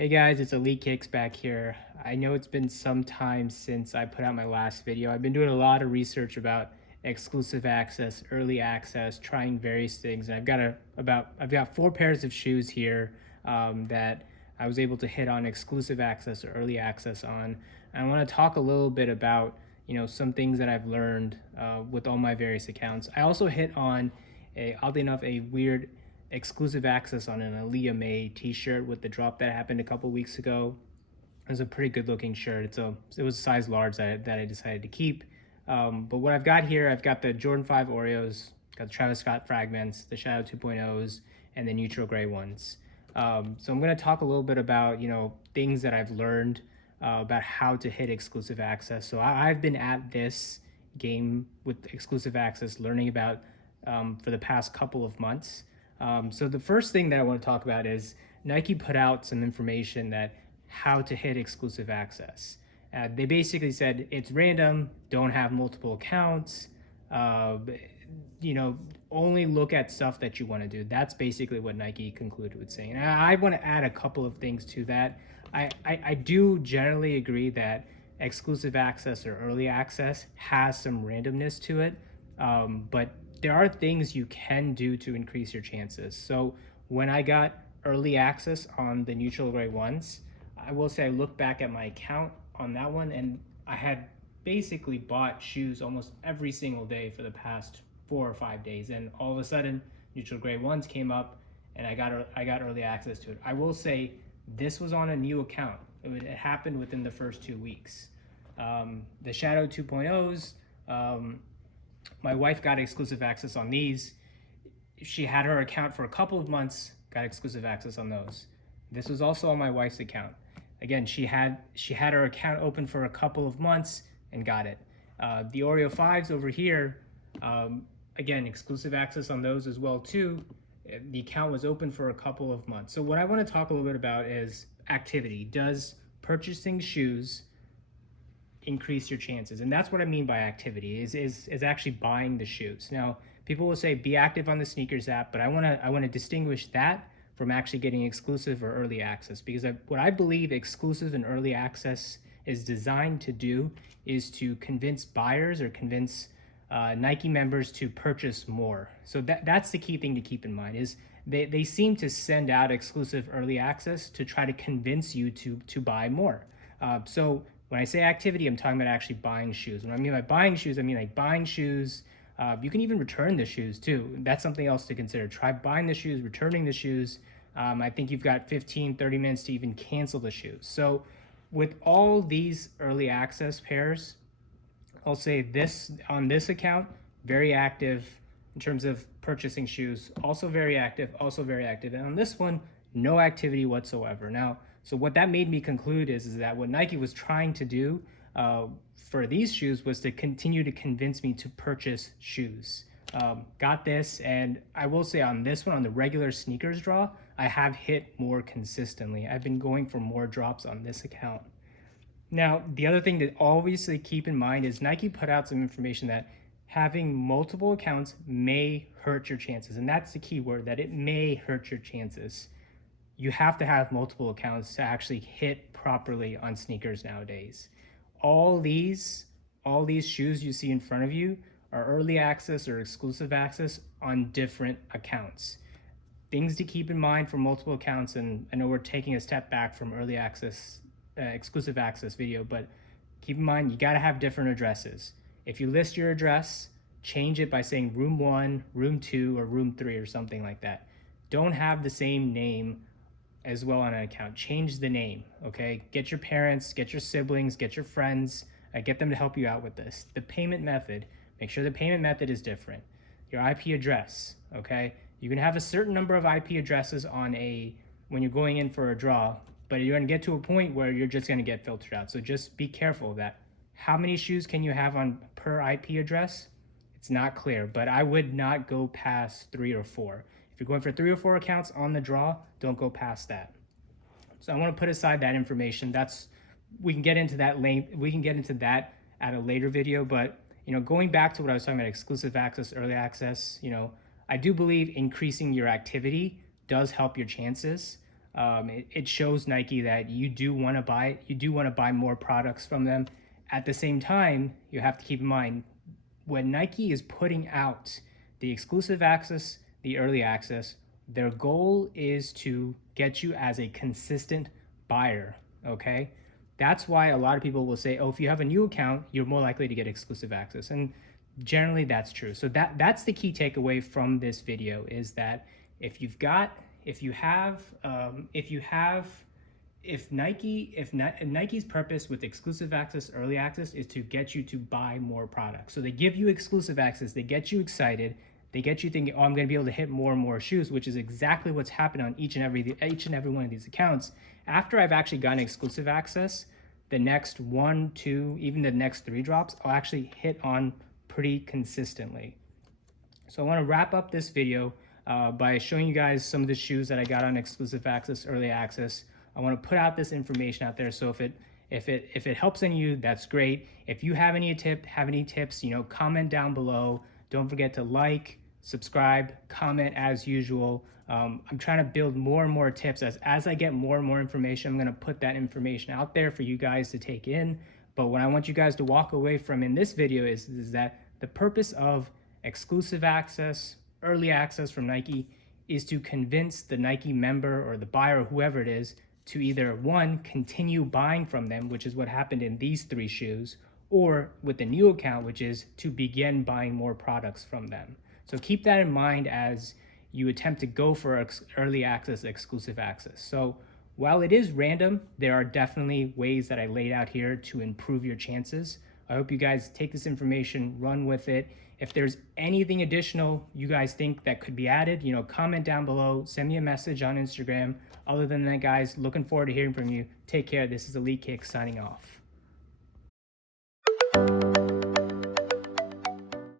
Hey guys, it's Elite Kicks back here. I know it's been some time since I put out my last video. I've been doing a lot of research about exclusive access, early access, trying various things, and I've got 4 pairs of shoes here that I was able to hit on exclusive access or early access on. And I want to talk a little bit about some things that I've learned with all my various accounts. I also hit on oddly enough, a weird exclusive access on an Aaliyah May t-shirt with the drop that happened a couple weeks ago. It was a pretty good looking shirt. It was a size large that I decided to keep. But what I've got here, I've got the Jordan 5 Oreos, got the Travis Scott fragments, the Shadow 2.0s, and the neutral gray ones. So I'm going to talk a little bit about things that I've learned about how to hit exclusive access. So I've been at this game with exclusive access, learning about for the past couple of months. So the first thing that I want to talk about is Nike put out some information that how to hit exclusive access. They basically said it's random, don't have multiple accounts, uh, only look at stuff that you want to do. That's basically what Nike concluded with saying. And I want to add a couple of things to that. I do generally agree that exclusive access or early access has some randomness to it, but there are things you can do to increase your chances. So when I got early access on the neutral gray ones, I will say I look back at my account on that one, and I had basically bought shoes almost every single day for the past 4 or 5 days, and all of a sudden neutral gray ones came up and I got early access to it. I will say this was on a new account. It happened within the first 2 weeks. The Shadow 2.0s, my wife got exclusive access on these. She had her account for a couple of months, got exclusive access on those. This was also on my wife's account. Again, she had her account open for a couple of months and got it. The Oreo 5s over here, again, exclusive access on those as well too. The account was open for a couple of months. So what I want to talk a little bit about is activity. Does purchasing shoes increase your chances? And that's what I mean by activity is actually buying the shoes. Now, people will say be active on the sneakers app, but I want to distinguish that from actually getting exclusive or early access, because what I believe exclusive and early access is designed to do is to convince buyers or convince Nike members to purchase more. So that's the key thing to keep in mind is they seem to send out exclusive early access to try to convince you to buy more. So when I say activity, I'm talking about actually buying shoes. When I mean by buying shoes, I mean like buying shoes. You can even return the shoes too. That's something else to consider. Try buying the shoes, returning the shoes. I think you've got 15, 30 minutes to even cancel the shoes. So with all these early access pairs, I'll say this on this account, very active in terms of purchasing shoes, also very active. And on this one, no activity whatsoever. Now, so what that made me conclude is that what Nike was trying to do for these shoes was to continue to convince me to purchase shoes. Got this, and I will say on this one, on the regular sneakers draw, I have hit more consistently. I've been going for more drops on this account. Now, the other thing to obviously keep in mind is Nike put out some information that having multiple accounts may hurt your chances. And that's the key word, that it may hurt your chances. You have to have multiple accounts to actually hit properly on sneakers nowadays. All these shoes you see in front of you are early access or exclusive access on different accounts. Things to keep in mind for multiple accounts, and I know we're taking a step back from early access, exclusive access video, but keep in mind you got to have different addresses. If you list your address, change it by saying room 1, room 2, or room 3 or something like that. Don't have the same name as well on an account. Change the name, okay? Get your parents, get your siblings, get your friends, get them to help you out with this. The payment method, make sure the payment method is different. Your IP address, okay? You can have a certain number of IP addresses when you're going in for a draw, but you're gonna get to a point where you're just gonna get filtered out. So just be careful of that. How many shoes can you have on per IP address? It's not clear, but I would not go past 3 or 4. If you're going for 3 or 4 accounts on the draw, don't go past that. So I want to put aside that information. We can get into that at a later video, but going back to what I was talking about, exclusive access, early access, I do believe increasing your activity does help your chances. It shows Nike that you do want to buy more products from them. At the same time, you have to keep in mind when Nike is putting out the exclusive access, the early access, their goal is to get you as a consistent buyer. Okay, that's why a lot of people will say, "Oh, if you have a new account, you're more likely to get exclusive access," and generally that's true. So that's the key takeaway from this video is that if you've got if you have if you have if Nike's purpose with exclusive access, early access is to get you to buy more products. So they give you exclusive access, they get you excited, they get you thinking, oh, I'm going to be able to hit more and more shoes, which is exactly what's happened on each and every one of these accounts. After I've actually gotten exclusive access, the next 1, 2, even the next 3 drops, I'll actually hit on pretty consistently. So I want to wrap up this video by showing you guys some of the shoes that I got on exclusive access, early access. I want to put out this information out there. So if it helps any of you, that's great. If you have any tips, comment down below. Don't forget to like, subscribe, comment as usual. I'm trying to build more and more tips. As I get more and more information, I'm going to put that information out there for you guys to take in. But what I want you guys to walk away from in this video is that the purpose of exclusive access, early access from Nike is to convince the Nike member or the buyer or whoever it is to either, one, continue buying from them, which is what happened in these 3 shoes, or with the new account, which is to begin buying more products from them. So keep that in mind as you attempt to go for early access, exclusive access. So while it is random, there are definitely ways that I laid out here to improve your chances. I hope you guys take this information, run with it. If there's anything additional you guys think that could be added, comment down below, send me a message on Instagram. Other than that, guys, looking forward to hearing from you. Take care. This is Elite Kick signing off.